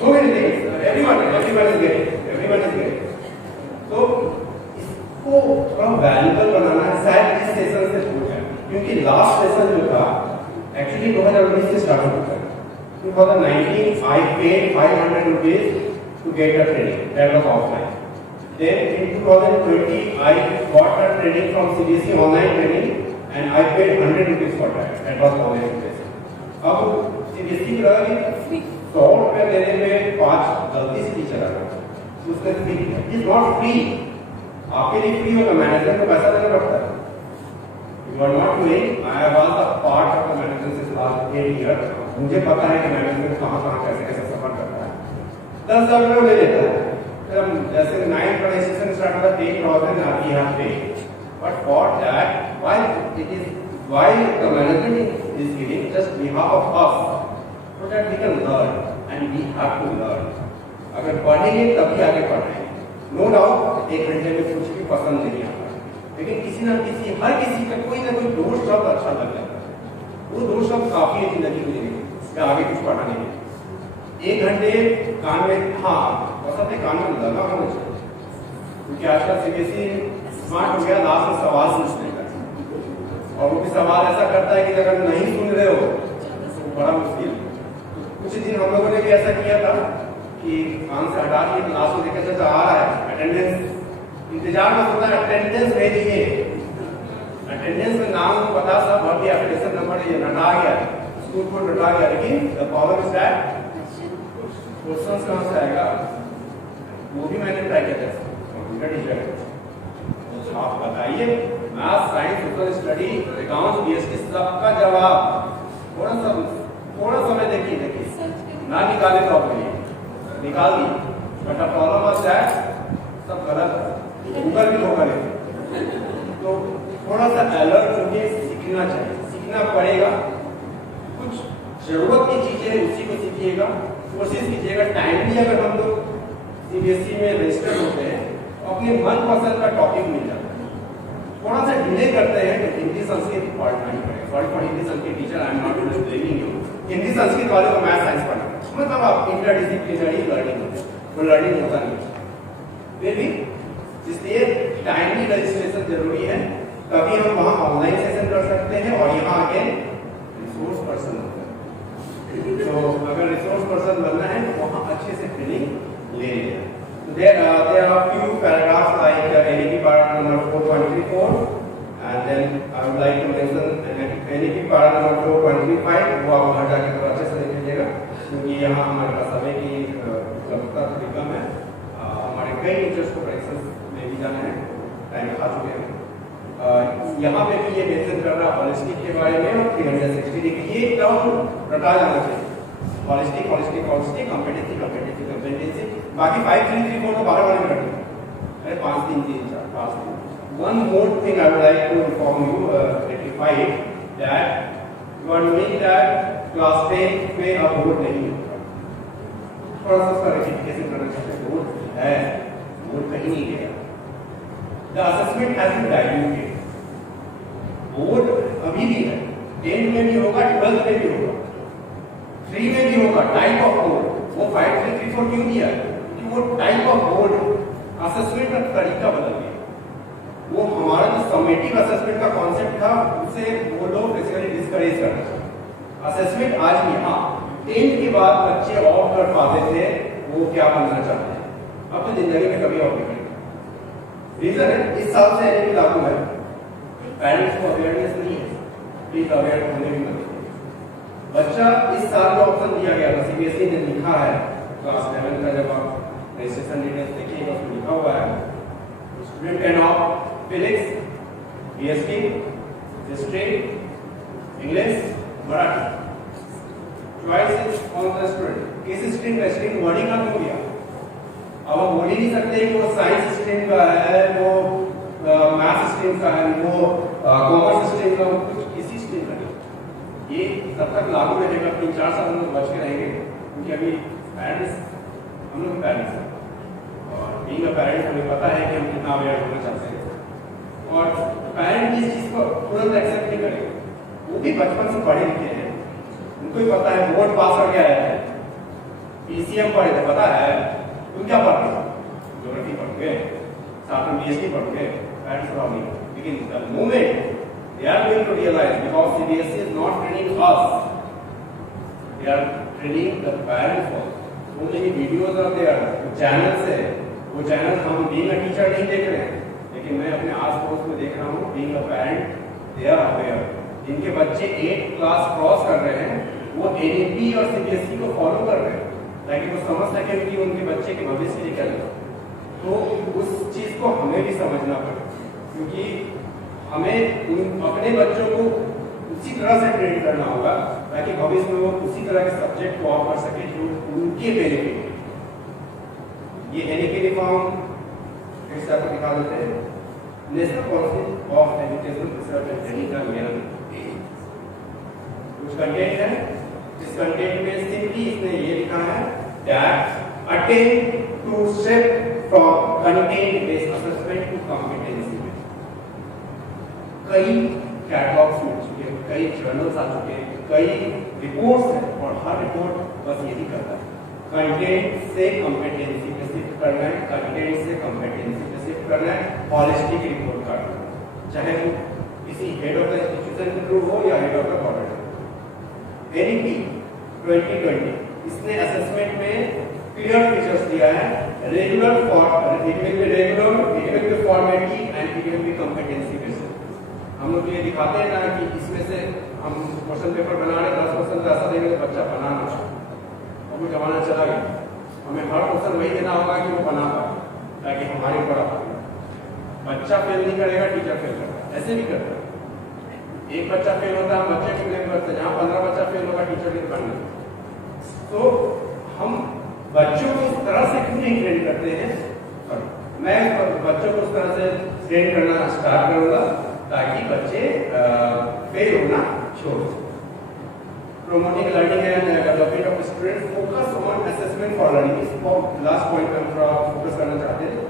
So many things, everyone is getting. तो इसको थोड़ा वैल्यूबल बनाना है, शायद इस सेशन से हो जाए, क्योंकि लास्ट सेशन जो था एक्चुअली 2019 से स्टार्ट होता है। 2019 I paid 500 rupees to get the training, that was offline. Then in 2020 I got the training from CBSE online training and I paid 100 rupees for that was online training. अब CBSE की लगा 100 रुपये देने में 5 गलती से टीचर आ गया, उसका फ्री इज नॉट फ्री। आपके लिए फ्री होगा, मैनेजर को पैसा देना पड़ता है। You are not doing, I was a part of the management since last 8 year. मुझे पता है कि मैनेजमेंट कहाँ कैसे सफर करता है। 10,000 रुपये ले लेता है, फिर हम जैसे 9th का सेशन स्टार्ट होता है 10,000 आप यहाँ पे, but for that why the management is giving just behalf of us so that we can learn and we have to learn। अगर पढ़ेंगे तभी आगे बढ़ेंगे। नो डाउट 1 घंटे में कुछ भी पसंद नहीं आता, लेकिन किसी ना किसी हर किसी का कोई ना कोई 2 शब्द अच्छा लग जाता है। वो 2 शब्द काफी है जिंदगी में जीने के, आगे कुछ पढ़ा नहीं है। 1 घंटे कान में, हाँ बस अपने कान में लगा होना चाहिए, क्योंकि आजकल सीबीएसई स्मार्ट हो गया, लास्ट में सवाल पूछने का, और वो भी सवाल ऐसा करता है कि अगर नहीं सुन रहे हो तो बड़ा मुश्किल। कुछ दिन हम लोगों ने भी ऐसा किया था कि कान से हटा दिए, क्लास में देखा था आ रहा है अटेंडेंस, इंतजार में होता है अटेंडेंस भेजिए, अटेंडेंस में नाम पता सब भर दिया, एप्लीकेशन नंबर ये हटा गया, स्कूल रटा गया, लेकिन the problem is that questions कहां से आएगा, वो भी मैंने ट्राई किया था कंप्यूटर टीचर। आप बताइए math science social study accounts BST सबका जवाब थोड़ा समय देखिए ना निकाले तो आप निकाल दी, but the problem was that सब गलत, गूगल भी धोखा देते। तो थोड़ा सा अलर्ट होके सीखना चाहिए, सीखना पड़ेगा। कुछ जरूरत की चीजें उसी को सीखिएगा, कोशिश कीजिएगा टाइमली अगर हम लोग सीबीएसई में रजिस्टर होते हैं तो अपने मनपसंद का टॉपिक मिल जाता है। थोड़ा सा डिले करते हैं तो हिंदी संस्कृत पढ़ना ही पड़ेगा। सॉरी फॉर हिंदी संस्कृत टीचर, I am not blaming you. Hindi संस्कृत वाले को मैथ साइंस पढ़ना मतलब आप इंटरडिसिप्लिनरी लर्निंग होती है, वो लर्निंग होता नहीं फिर भी, इसलिए टाइमली रजिस्ट्रेशन जरूरी है, तभी हम वहाँ ऑनलाइन सेशन कर सकते हैं और यहाँ आके रिसोर्स पर्सन होता है। तो अगर रिसोर्स पर्सन बनना है तो वहाँ अच्छे से ट्रेनिंग ले लिया। There are few paragraphs like NEP paragraph number 4.34 and then I would like to mention NEP paragraph number 4.35, वो आप घर जाके थोड़ा अच्छे से देख लीजिएगा क्योंकि यहाँ हमारे पास समय की उपलब्धता थोड़ी कम है। हमारे कई टीचर्स को परीक्षा में भी जाना है, टाइम खा चुके हैं। यहाँ पे भी ये मेंशन कर रहा है हॉलिस्टिक के बारे में और 360 डिग्री, ये टर्म रटा जाना चाहिए। हॉलिस्टिक कॉम्पिटेटिव बाकी 5 3 3 4 तो बाहर वाले में रख दो, अरे 5 3 3 4 5 3। One more thing I would like to inform you, rectify that you are knowing that class 10 में अब बोर्ड नहीं होगा। थोड़ा सा उसका रेक्टिफिकेशन करना चाहिए, बोर्ड है, बोर्ड कहीं नहीं गया। The assessment has been diluted, board अभी भी है, 10 में भी होगा, 12 में भी होगा, 3 में भी होगा। टाइप ऑफ बोर्ड वो 5 3 3 4 क्यों दिया है? वो टाइप ऑफ बोर्ड असेसमेंट का तरीका बदल गया। वो हमारा जो समेटिव असेसमेंट का कॉन्सेप्ट था उसे वो लोग बेसिकली डिस्करेज कर रहे हैं। असेसमेंट आज भी हाँ 10 के बाद बच्चे ऑफ कर पाते थे वो क्या बनना चाहते हैं, अब तो जिंदगी में कभी ऑफ नहीं करेंगे। रीजन है इस साल से एनईपी लागू है, पेरेंट्स को अवेयरनेस नहीं है, प्लीज अवेयर होने भी मत। बच्चा इस साल जो ऑप्शन दिया गया था सीबीएसई ने लिखा है क्लास 11 का, जब आप रजिस्ट्रेशन डिटेल्स देखिएगा उसमें लिखा हुआ है student can opt physics, BST, history, English, Marathi. Choice is on the student. किस स्ट्रीम का, स्ट्रीम वर्डिंग का हो गया। अब हम बोल ही नहीं सकते कि वो साइंस स्ट्रीम का है, वो मैथ स्ट्रीम का है, वो कॉमर्स स्ट्रीम का, कुछ किसी स्ट्रीम का नहीं। ये तब तक लागू रहेगा, 3-4 साल हम लोग बच के रहेंगे क्योंकि अभी पेरेंट्स हम लोग पेरेंट्स हैं और बीइंग अ पेरेंट हमें पता है कि हम कितना अवेयर होना चाहते हैं और पेरेंट इस चीज़ को तुरंत एक्सेप्ट नहीं करेंगे। वो भी बचपन से पढ़े लिखे हैं, उनको ही पता है बोर्ड पास करके आया है, पीसीएम पढ़े थे, पता है तुम क्या पढ़ रहे हो, ज्योग्राफी पढ़ोगे, साथ में बीएसटी पढ़ोगे, पेरेंट्स प्रॉब्लम। लेकिन the moment they are going to realize because CBSE is not training us, they are training the parents also. So many videos are there, channels है, वो चैनल हम being a teacher नहीं देख रहे हैं, लेकिन मैं अपने आस पड़ोस में देख रहा हूँ being a parent they are aware। जिनके बच्चे 8 क्लास क्रॉस कर रहे हैं वो NEP और CBSE को फॉलो कर रहे हैं ताकि वो समझ सके कि उनके बच्चे के भविष्य के लिए क्या है। तो उस चीज को हमें भी समझना पड़ेगा क्योंकि हमें अपने बच्चों को उसी तरह से ट्रेन करना होगा ताकि भविष्य में वो उसी तरह के सब्जेक्ट को ऑफर सके जो उनके बेनिफिट। ये एनईपी रिफॉर्म फिर से आपको दिखा देते हैं, national policy of education research and training का नियम। कुछ कंटेंट है, इस कंटेंट में सिंपली इसने ये लिखा है that attempt to shift from content based assessment to competency. कई कैटलॉग्स मिल चुके हैं, कई जर्नल्स आ चुके हैं, कई रिपोर्ट्स हैं और हर रिपोर्ट बस यही करता है कंटेंट से कॉम्पिटेंसी पे शिफ्ट करना है, कंटेंट से कॉम्पिटेंसी पे शिफ्ट करना है, हॉलिस्टिक रिपोर्ट करना है, चाहे वो किसी हेड ऑफ द इंस्टीट्यूशन के थ्रू हो या head of the government. NEP 2020 इसने असेसमेंट में क्लियर फीचर्स दिया है, regular formative and it will be competency based. हम लोग ये दिखाते हैं ना कि इसमें से हम क्वेश्चन पेपर बना रहे 10% ऐसा देंगे तो बच्चा बनाना, और वो जमाना चला गया। हमें हर क्वेश्चन वही देना होगा कि वो बना पाए, ताकि हमारी पढ़ा पाए। बच्चा फेल नहीं करेगा, टीचर फेल करेगा, ऐसे भी करता है। एक बच्चा फेल होता है, बच्चे को ब्लेम करते हैं, जहाँ 15 बच्चा फेल होगा टीचर की दुकान में। तो हम बच्चों को इस तरह से क्यों नहीं ट्रेन करते हैं? मैं बच्चों को उस तरह से ट्रेन करना स्टार्ट करूंगा ताकि बच्चे फेल होना छोड़ दें। Promoting learning and development of students, focus on assessment for learning। इस लास्ट पॉइंट पे हम थोड़ा फोकस करना चाहते हैं,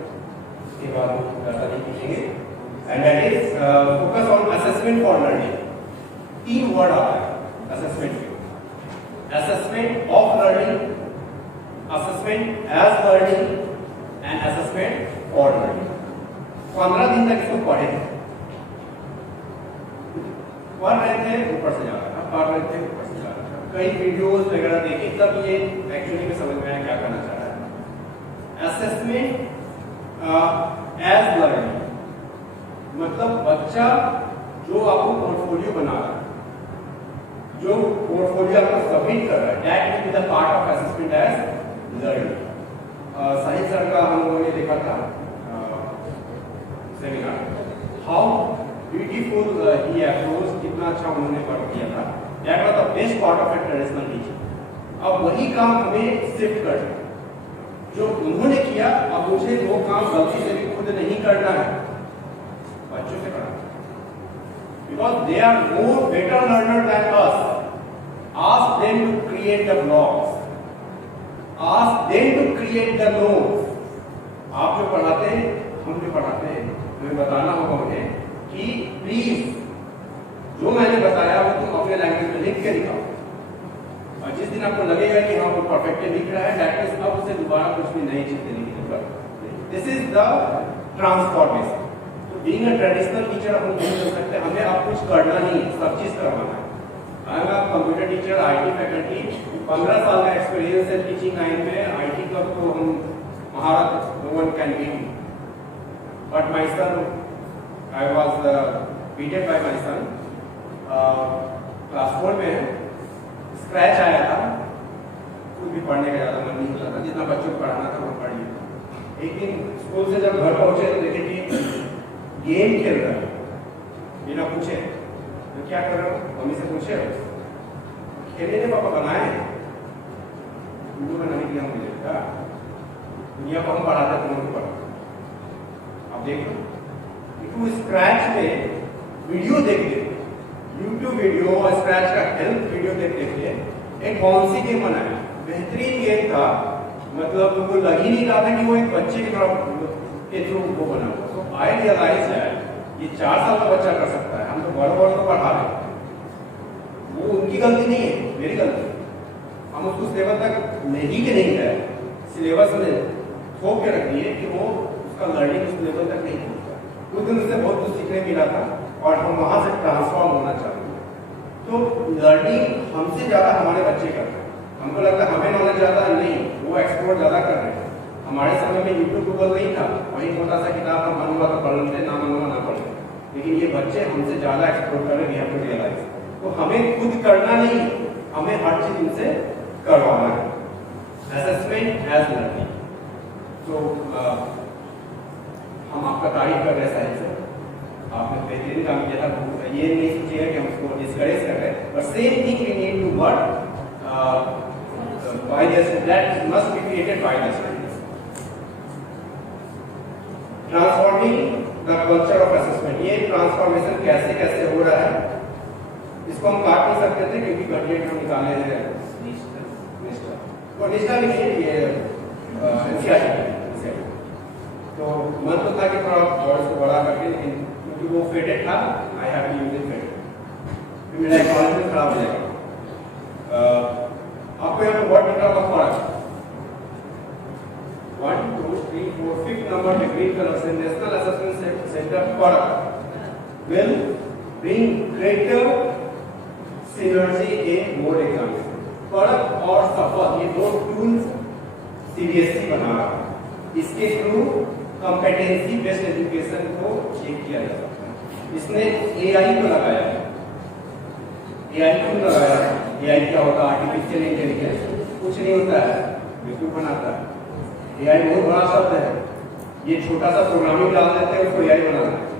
इसके बाद ज़्यादा नहीं पूछेंगे। And that is focus on assessment for learning. 3 वर्ड आता है असेसमेंट में, assessment of learning, assessment as learning and assessment for learning। 15 दिन तक इसको पढ़े थे, पढ़ रहे थे, ऊपर से जा रहा था, पढ़ रहे थे, ऊपर से जा रहा था, कई वीडियोस वगैरह देखी, तब ये एक्चुअली में समझ में आया क्या करना चाह रहा है। असेसमेंट एज लर्निंग मतलब बच्चा जो आपको पोर्टफोलियो बना रहा है, जो पोर्टफोलियो आपको सबमिट कर रहा है, that will be the part of assessment as learning. Sahil sir का हम लोगों ने देखा था seminar, how beautiful he approach, कितना अच्छा उन्होंने पढ़ किया था। That was the best part of a traditional teaching. अब वही काम हमें शिफ्ट करना, जो उन्होंने किया, अब मुझे वो काम गलती से भी खुद नहीं करना है, बच्चों से करना, because they are more better learner than us। Ask them to create the blogs, ask them to create the notes। आप जो पढ़ाते हैं, हम जो पढ़ाते हैं, हमें बताना होगा उन्हें कि प्लीज जो मैंने बताया वो तुम अपने लैंग्वेज में लिख के दिखाओ, और जिस दिन आपको लगेगा कि हाँ वो परफेक्टली लिख रहा है, दैट मींस अब उसे दोबारा कुछ भी नई चीज देने की जरूरत। This is the transformation. Being a traditional teacher हम नहीं कर सकते, हमें अब कुछ करना नहीं, सब चीज करवाना है। I am a computer teacher, IT faculty, 15 साल का एक्सपीरियंस है टीचिंग लाइन में। आईटी का तो हम महारत, no one can beat me, but my son, I was beated by my son, class 4 में स्क्रैच आया था, कुछ भी पढ़ने का ज्यादा मन नहीं होता था, जितना बच्चों को पढ़ाना था वो पढ़ लिया। एक दिन स्कूल से जब घर पहुंचे तो देखे कि गेम खेल रहा है, बिना पूछे। तो क्या कर रहा हूँ, मम्मी से पूछे, खेलने ने पापा बनाए, वीडियो बनाने के लिए हम मुझे क्या दुनिया को हम पढ़ाते थे, उनको पढ़ा। अब देखो तू स्क्रैच में वीडियो देखते, यूट्यूब वीडियो और स्क्रैच का हेल्प वीडियो देखते थे, एक कौन सी गेम बनाया, बेहतरीन गेम था, मतलब तुमको लग ही नहीं रहा था कि वो एक बच्चे की तरफ के थ्रू वो बना हुआ। तो आई रियलाइज है ये 4 साल का बच्चा कर सकता है, हम तो बड़े को पढ़ा रहे हैं, वो उनकी गलती नहीं है, मेरी गलती। हम उसको उस लेवल तक नहीं के नहीं गए, सिलेबस में थोप के रख दिए कि वो उसका लर्निंग उस लेवल तक नहीं पहुंचा। उस दिन उससे बहुत कुछ सीखने मिला था और हम वहां से ट्रांसफॉर्म होना चाहते हैं। तो लर्निंग हमसे ज्यादा हमारे बच्चे कर रहे हैं, हमको लगता है हमें नॉलेज ज्यादा नहीं, वो एक्सप्लोर ज्यादा कर रहे हैं। हमारे समय में यूट्यूब गूगल नहीं था, वही छोटा सा किताब का मन हुआ तो पढ़ लेते, ना मन हुआ ना पढ़ लेते, लेकिन ये बच्चे हमसे ज्यादा एक्सप्लोर कर रहे हैं, रियलाइज। तो हमें खुद करना नहीं, हमें हर चीज इनसे करवाना है। Assessment as learning. तो हम आपका तारीफ कर रहे हैं साहिल सर, आपने बेहतरीन काम किया था। ये नहीं सोचिएगा कि हम उसको डिस्करेज कर रहे हैं, but same thing we need to work by this, that must be created by this. Transforming the culture of assessment. ये ट्रांसफॉर्मेशन कैसे कैसे हो रहा है, इसको हम काट नहीं सकते थे क्योंकि कंटेंट हम निकाले हैं निष्ठा, और निष्ठा लिखिए ये एनसीईआरटी। तो मन तो था कि थोड़ा वर्ड्स को बड़ा करके, लेकिन क्योंकि वो फेटेड था, I have to use it fated, फिर मेरा एक्नॉलेजमेंट खराब हो जाएगा। आपको यहाँ पे वर्ड लिखा हुआ फर्क 1 2 3 4 5th number the green color से नेशनल असेसमेंट सेंटर फर्क will bring greater synergy in board examination। फर्क और सफल ये दो टूल्स सीबीएसई बना रहा है, इसके थ्रू कॉम्पिटेंसी बेस्ड एजुकेशन को चेक किया जा सकता है। इसने एआई को लगाया है, AI क्यों लगाया? AI क्या होता है? आर्टिफिशियल इंटेलिजेंस कुछ नहीं होता है, बिल्कुल बनाता है। AI बहुत बड़ा शब्द है, ये छोटा सा प्रोग्रामिंग डाल देते हैं उसको AI बना देते हैं।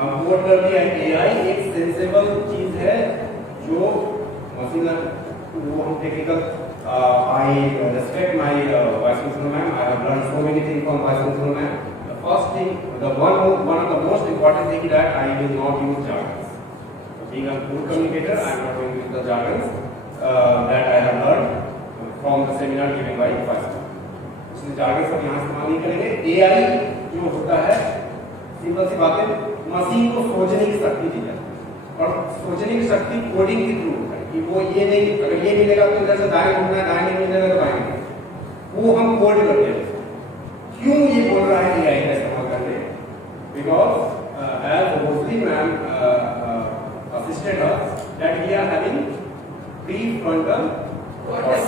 हम कोड कर दिया। AI एक सेंसेबल चीज है जो मशीन वो हम technical I respect my vice principal ma'am. I have learned so many things from vice principal ma'am. The first thing, one of the most important thing that I will not use jargons. Being a good communicator, I am not going to use the jargons that I have learned from the seminar given by vice principal. इसलिए jargons सब यहाँ इस्तेमाल नहीं करेंगे। AI जो होता है, सिंपल सी बात है, मशीन को सोचने की शक्ति दी जाती है और सोचने की शक्ति कोडिंग के थ्रू होता है कि वो ये नहीं, अगर ये मिलेगा तो इधर से दाएं मुड़ना है, दाएं नहीं मिलेगा तो बाएं, वो हम कोड करते हैं। क्यों ये बोल रहा है AI का इस्तेमाल करते हैं? Because as Muslim ma'am assisted us that we are having prefrontal cortex.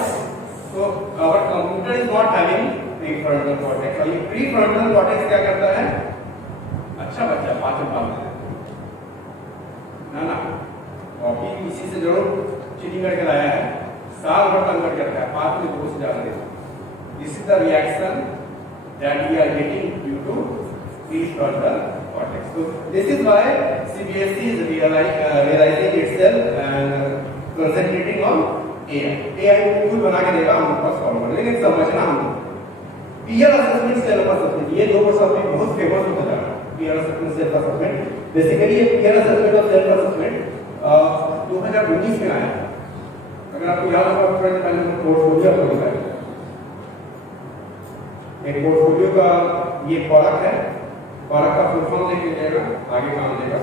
So our computer is not having prefrontal cortex. और ये prefrontal cortex क्या करता है? अच्छा बच्चा पाचन पाता है ना कॉपी किसी से जरूर चीटिंग करके लाया है, साल भर कन्वर्ट करता है, 5 मिनट बहुत ज्यादा देता है। This is the reaction that we are getting due to prefrontal cortex. So this is why CBSE is realizing itself and concentrating on AI. AI को खुद बना के देगा, हम बस फॉलो करेंगे, लेकिन समझना हम पीयर असेसमेंट, सेल्फ असेसमेंट, ये दो शब्द बहुत फेमस होता जा रहा है। Peer assessment, self assessment, basically ये पीयर असेसमेंट और सेल्फ असेसमेंट 2019 में आया। अगर आपको याद होगा तो पहले हम पोर्टफोलियो को दिखाया, एक पोर्टफोलियो का ये प्रोडक्ट है, प्रोडक्ट का फुल फॉर्म देख लीजिएगा, आगे काम देगा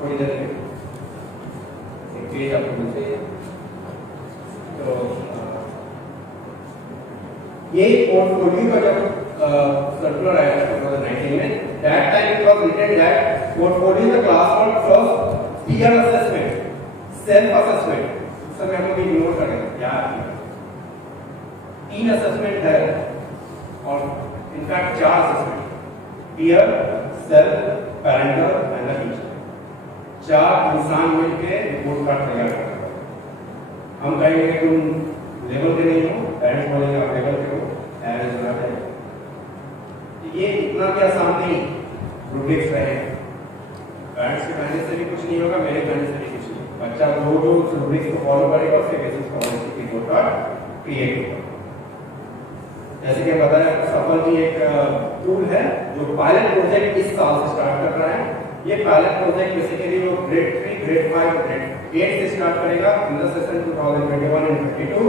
थोड़ी देर में एक पेज आपको मिलते। तो ये पोर्टफोलियो का जब सर्कुलर आया 2019 में, that time it was written that portfolio is a class of peer assessment, self assessment. उस समय हम लोग इग्नोर करेंगे क्या है? 3 असेसमेंट है और इनफैक्ट 4 assessment, peer, self, parental and the teacher। 4 इंसान मिलके रिपोर्ट कार्ड तैयार करते हैं। हम कहेंगे कि तुम लेवल के नहीं हो, पेरेंट्स बोलेंगे आप लेवल के हो, एवरेज होना है। ये इतना भी आसान नहीं रूब्रिक्स रहे, पेरेंट्स के कहने से भी कुछ नहीं होगा, मेरे कहने से भी कुछ नहीं। बच्चा जो रूब्रिक्स को फॉलो करेगा उसके बेसिस पर उसकी रिपोर्ट कार्ड क्रिएट होगा। जैसे कि बताया, सफल की एक टूल है जो पायलट प्रोजेक्ट इस साल से स्टार्ट कर रहा है। ये पायलट प्रोजेक्ट बेसिकली वो ग्रेड 3, ग्रेड 5, ग्रेड 8 से स्टार्ट करेगा इन द सेशन 2021 एंड 22,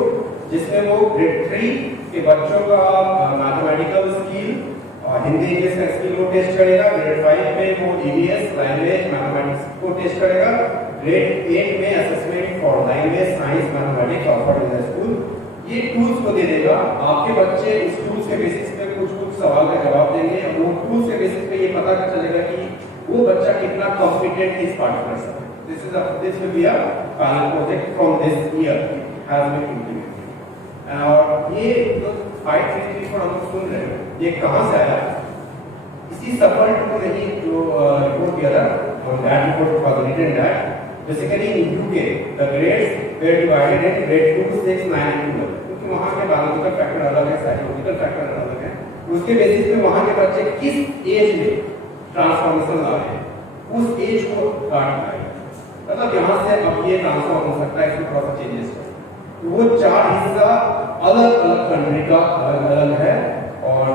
जिसमें वो ग्रेड 3 के बच्चों का मैथमेटिकल स्किल और हिंदी इंग्लिश का स्किल को टेस्ट करेगा। ग्रेड 5 में वो ईवीएस लैंग्वेज मैथमेटिक्स को टेस्ट करेगा। ग्रेड 8 में assessment for language science mathematics offered in the school. ये टूल्स को दे देगा, आपके बच्चे इस टूल्स के बेसिस पे कुछ सवाल का जवाब देंगे। वो टूल्स के बेसिस पे ये पता चलेगा कि वो बच्चा कितना कॉम्पिटेंट इस particular subject. This will be a pilot project from this year, it has been implemented. और ये जो 533 हम सुन रहे हैं, ये कहां से आया? इसी सफल को नहीं जो रिपोर्ट किया था, और that report was written that basically in UK the grades were divided in grade 2, 6, 9 and 12, क्योंकि वहां के बायोलॉजिकल फैक्टर अलग है, साइकोलॉजिकल फैक्टर अलग है। उसके बेसिस पे वहां के बच्चे किस एज में ट्रांसफॉर्मेशन ला रहे हैं, उस एज को काट पाएंगे। मतलब यहाँ से अब ये ट्रांसफॉर्म हो सकता है, इसमें थोड़ा सा चेंजेस है। तो वो 4 हिस्सा अलग अलग कंट्री का अलग अलग है। और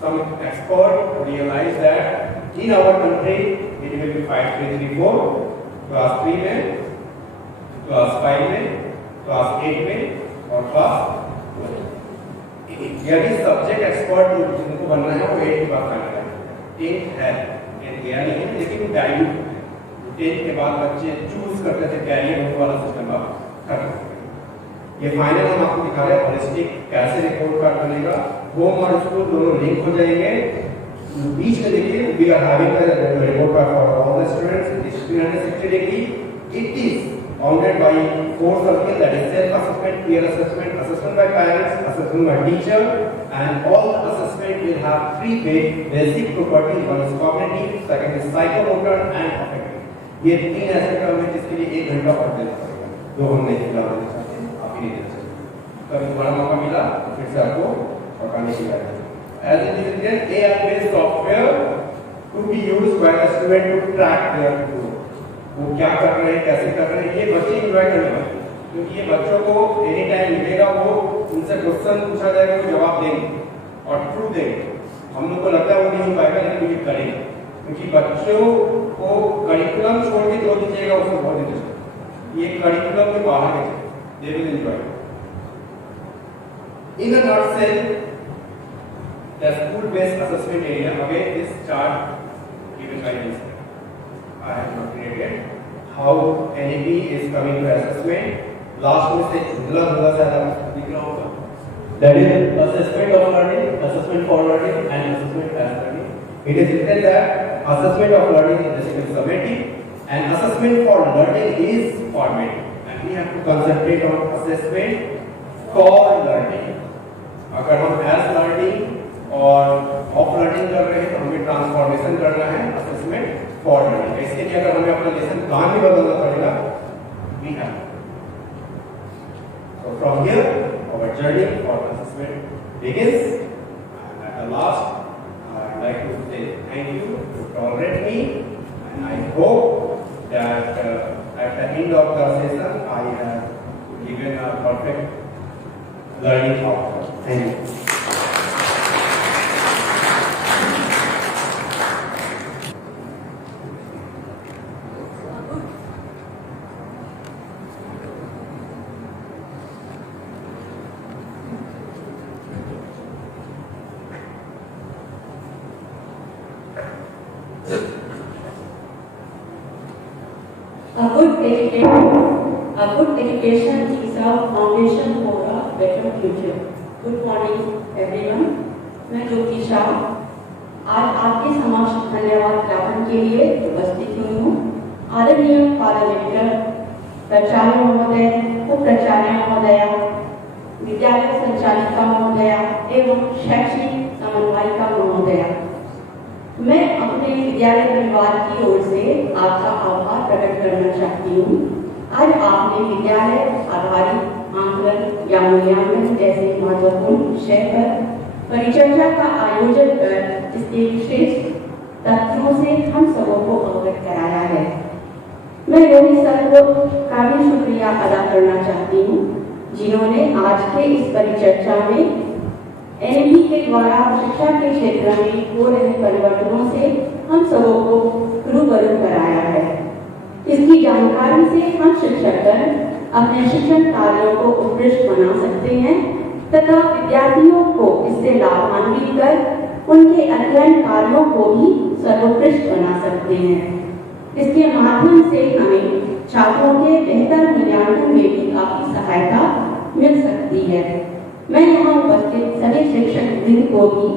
some expert realize that in our country it will be 5, 3, 3, 4, class 3 में, class 5 में, class 8 में और class 12। यदि सब्जेक्ट एक्सपर्ट जिनको बनना है वो 8 की बात करना है, 8 है, 8 गया नहीं है, लेकिन डाइल्यूट है। 8 के बाद बच्चे चूज करते थे कैरियर वाला सिस्टम आप कर सकते हैं। ये फाइनल हम आपको दिखा रहे हैं होलिस्टिक कैसे रिपोर्ट कार्ड बनेगा। होम और स्कूल दोनों लिंक हो जाएंगे। बीच में देखिए we are having the report card for all the students. It is 360 degree. It is bounded by 4 circle, that is self assessment, peer assessment, assessment by parents, assessment by teacher, and all the assessment will have 3 basic properties. One is cognitive, second is psychomotor and affective. ये 3 ऐसे क्रम है जिसके लिए 1 घंटा पढ़ देना पड़ेगा, जो हम नहीं देना चाहते, आप ही नहीं देना चाहते। कभी दोबारा मौका मिला तो फिर से आपको पढ़ाने की बात है। As it is written, AI-based software to be used by the student to track their growth। वो क्या कर रहे हैं, कैसे कर रहे हैं, ये बच्चे एंजॉय करने वाले हैं, क्योंकि ये बच्चों को एनी टाइम मिलेगा, वो उनसे क्वेश्चन पूछा जाएगा, वो जवाब देंगे और ट्रू देंगे। हम लोग को लगता है वो नहीं पाएगा, लेकिन ये करेंगे, क्योंकि बच्चों को करिकुलम छोड़ के जो दीजिएगा उसमें बहुत इंटरेस्ट है। ये करिकुलम के बाहर है, they will enjoy. In a nutshell, the school-based assessment area, again this chart given by this, I have not created how NEP is coming to assessment. Last में से धुंधला सा दिख रहा होगा, that is assessment of learning, assessment for learning and assessment as learning. It is written that assessment of learning is basically summative and assessment for learning is formative, and we have to concentrate on assessment for learning. अगर हम as learning और of learning कर रहे हैं तो हमें ट्रांसफॉर्मेशन करना है असेसमेंट फॉर लर्निंग। इसके लिए अगर हमें अपना लेसन प्लान भी बदलना पड़ेगा, we have. So from here our journey for assessment begins, and at the last I would like to say thank you to tolerate me, and I hope that at the end of the session I have given a perfect learning outcome. Thank you. A good education is a foundation for a better future. Good morning everyone. मैं ज्योति शाह आज आपके समक्ष धन्यवाद ज्ञापन के लिए उपस्थित हुई हूँ। आदरणीय पार्लियामेंटर, प्राचार्य महोदय, उप प्राचार्य महोदया, विद्यालय संचालिका महोदया एवं शैक्षणिक समन्वयिका महोदया, मैं अपने विद्यालय परिवार की ओर से आपका आभार प्रकट करना चाहती हूँ। आज आपने विद्यालय आधारित आंकलन या मूल्यांकन जैसे महत्वपूर्ण विषय पर परिचर्चा का आयोजन कर इसके विशेष तथ्यों से हम सबों को अवगत कराया है। मैं योगी सर का भी शुक्रिया अदा करना चाहती हूँ, जिन्होंने आज के इस परिचर्चा में एनईपी के द्वारा शिक्षा के क्षेत्र में हो रहे परिवर्तनों से हम सबों को रूबरू कराया है। इसकी जानकारी से हम शिक्षकगण अपने शिक्षण कार्यों को उत्कृष्ट बना सकते हैं तथा विद्यार्थियों को इससे लाभान्वित कर उनके अध्ययन कार्यों को भी सर्वोत्कृष्ट बना सकते हैं। इसके माध्यम से हमें छात्रों के बेहतर मूल्यांकन में भी काफी सहायता मिल सकती है। मैं यहाँ उपस्थित सभी शिक्षक वृंद को भी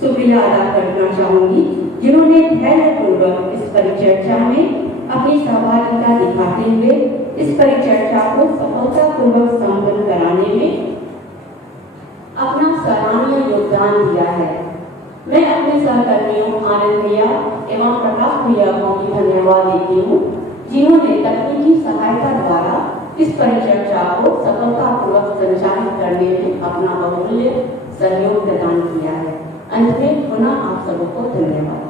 शुक्रिया अदा करना चाहूंगी, जिन्होंने धैर्यपूर्वक इस परिचर्चा में अपनी सहभागिता दिखाते हुए इस परिचर्चा को सफलतापूर्वक संपन्न कराने में अपना सराहनीय योगदान दिया है। मैं अपने सहकर्मियों आनंद भैया एवं प्रकाश भैया को भी धन्यवाद देती हूँ, जिन्होंने तकनीकी सहायता द्वारा इस परिचर्चा को सफलतापूर्वक संचालित करने में अपना बहुमूल्य सहयोग प्रदान किया है। अंत में पुनः आप सबको धन्यवाद।